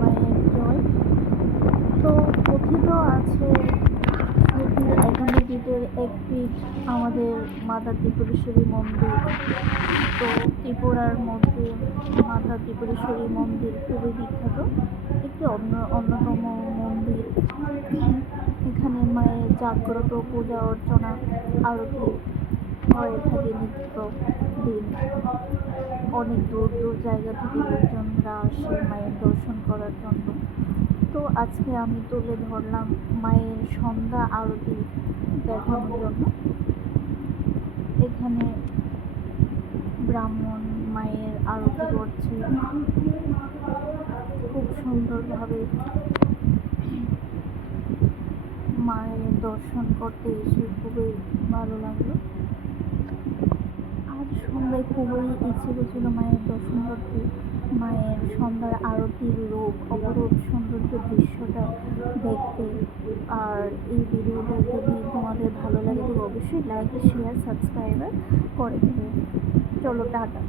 মায়ের জয়। তো কথিত আছে শুধু এখানে ভিতরে এক পীঠ আমাদের মাতা ত্রিপুরেশ্বরী মন্দির। তো ত্রিপুরার মধ্যে মাতা ত্রিপুরেশ্বরী মন্দির খুবই বিখ্যাত একটি অন্যতম মন্দির। এখানে মায়ের জাগ্রত পূজা অর্চনা আরতি হয়ে থাকে নিত্য দিন। অনেক দূর দূর জায়গা থেকে লোকজনরা আসে মায়ের দর্শন করার জন্য। তো আজকে আমি তুলে ধরলাম মায়ের সন্ধ্যা আরতি দেখানোর জন্য। এখানে ব্রাহ্মণ মায়ের আরতি করছে খুব সুন্দরভাবে। মায়ের দর্শন করতে এসে খুবই ভালো লাগলো। আজ সন্ধ্যায় খুবই ইচ্ছে করছিল মায়ের দর্শন করতে। মায়ের সন্ধ্যার আরতির রূপ অপরূপ সৌন্দর্য দৃশ্যটা দেখতে। আর এই ভিডিওটা যদি তোমাদের ভালো লাগে তো অবশ্যই লাইক শেয়ার সাবস্ক্রাইব করে দেবে। চলো টাটা।